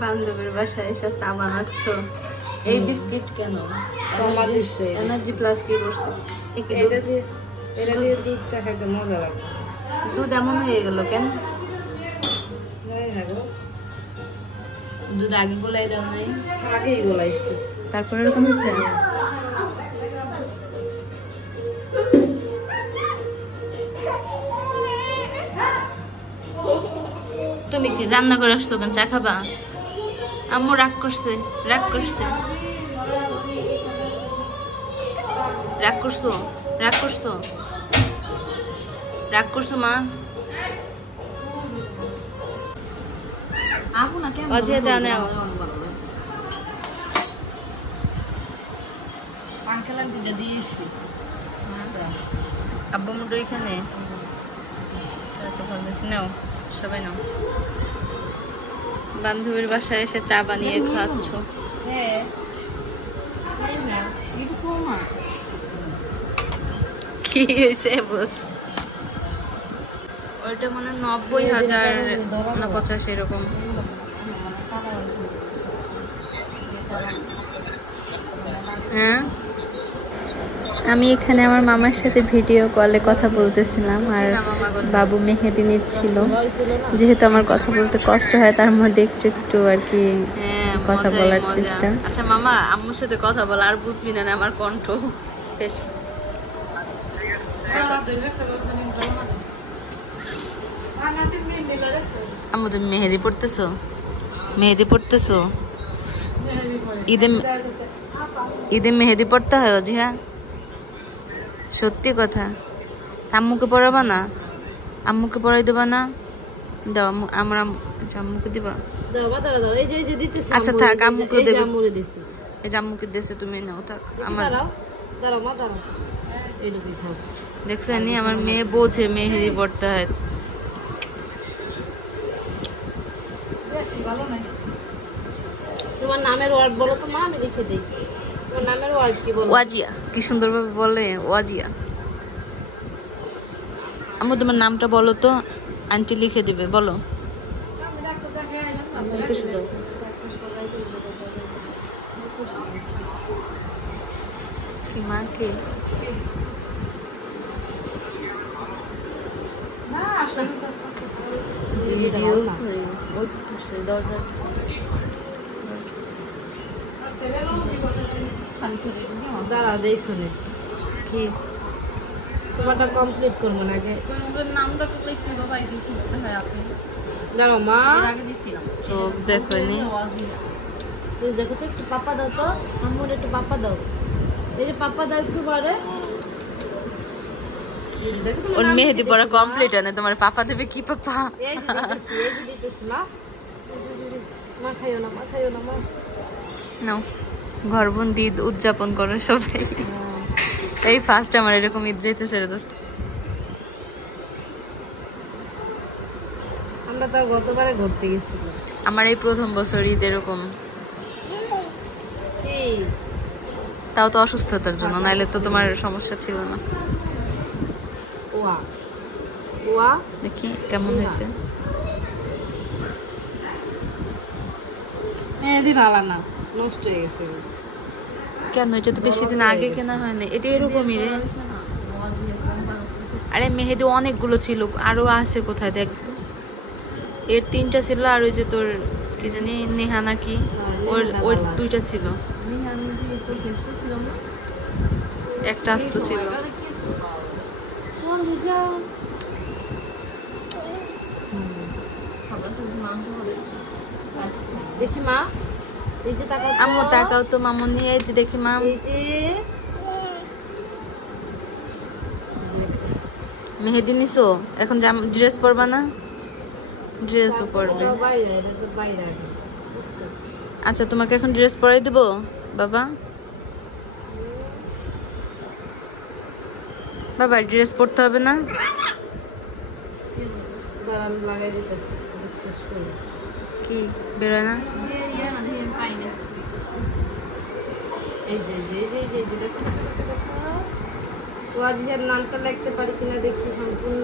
বান্ধবীর বাসায় এসে চা বানাচ্ছ। এই বিস্কিট কেন? এনার্জি প্লাস কি করছে? দুধ চা খাইতে মজা লাগে। দুধ এমন হয়ে গেল কেন? দুধ আগে গোলাই দাও নাই? আগেই গোলাইছি, তারপরে এরকম হচ্ছে। তুমি কি রান্না করে আসছো কেন? চা খাবা? আম্মু রাগ করছে, রাগ করছে, রাগ করছো, রাগ করছো, রাগ করছো মা? অজিয়া জানে আঙ্কেল আন্টিটা দিয়েছি। আব্বু মুটো এখানে নাও, সবাই নাও। বান্ধবীর বাসায় এসে চা বানিয়ে খাচ্ছ। কি হয়েছে? ওইটা মানে 90,000 না 85 এরকম। হ্যাঁ, আমি এখানে আমার মামার সাথে ভিডিও কলে কথা বলতেছিলাম আর বাবু মেহেদি নিচ্ছিল। যেহেতু আমার কথা বলতে কষ্ট হয়, তার মধ্যে একটু একটু আর কি কথা বলার চেষ্টা। আচ্ছা মামা, আম্মুর সাথে কথা বল, আর বুঝবি না আমার কণ্ঠ। আম্মু তুমি মেহেদি পড়তেছো? মেহেদি পড়তেছো? ঈদে মেহেদি পড়তে হয় অজি? হ্যাঁ সত্যি কথা। আম্মুকে পড়াবা না? আম্মুকে পড়াই দেবা না? দাও আমার আম্মুকে দিবা। আচ্ছা থাক, আম্মুকে দেবে। এই যে আম্মুকে দিয়েছে, তুমি নাও। থাক আমার। দেখছো নি আমার মেয়ে বোঝে মেহেদি পড়তে হয়। তোমার নামের ওয়ার্ড বলো তো মা, আমি লিখে দিই। তোমার নামের ওয়ার্ড কি বলো? ওয়াজিয়া। কি সুন্দরভাবে বলে ওয়াজিয়া। আম্মু তোমার নামটা বলো তো, আন্টি লিখে দিবে। বলো। মা কে? ভিডিও দরকার। দাঁড়াও দেখো কি তোমারটা কমপ্লিট করবো না আগে। নামটা তো একটু ভাই কি শুনতে হয় আপনি। দাঁড়াও মা, আগে দিছিলাম। চোখ দেখো নি, দেখো তো একটু পাপা দাও তো। আমার একটু পাপা দাও। এই যে পাপা দাও একটু পরে। ওর মেহেদি পড়া কমপ্লিট হয় না, তোমার পাপা দেবে? কি পাপা? এই যে দিতেছি, এই যে দিতেছি মা। মা খাইও না, মা খাইও না মা। নাও, ঘরবন্দি ঈদ উদযাপন করো সবাই। এই ফার্স্ট আমার এরকম ঈদ যেতেছে রে দোস্ত। আমরা তো গতবারে ঘুরতে গেছিলাম। আমার এই প্রথম বছর ঈদ এরকম। কি তাও তো অসুস্থতার জন্য, নাইলে তো তোমার সমস্যা ছিল না। ওয়া ওয়া দেখি কেমন হয়েছে। মেহেদি ভালো না, নষ্ট হয়ে গেছে। কেন? এটা তো বেশি দিন আগে কেনা হয়নি। এটা এরকমই রে। আরে মেহেদি অনেকগুলো ছিল, আরো আছে কোথায় দেখ। এর 3টা ছিল, আর ওই যে তোর কি জানি নেহা নাকি, ওর 2টা ছিল। একটা আস্ত ছিল। দেখি মা, এই যে তাকাও। আম্মু তাকাও তো মামুনি। এই যে দেখি মা, এই যে মেহেদি নিছো। এখন ড্রেস পরবা না? ড্রেসও পরবে। আচ্ছা তোমাকে এখন ড্রেস পরাই দেবো বাবা। বাবা ড্রেস পরতে হবে না? কি বেরোয় না? নামটা লিখতে পারি কিনা দেখছি সম্পূর্ণ।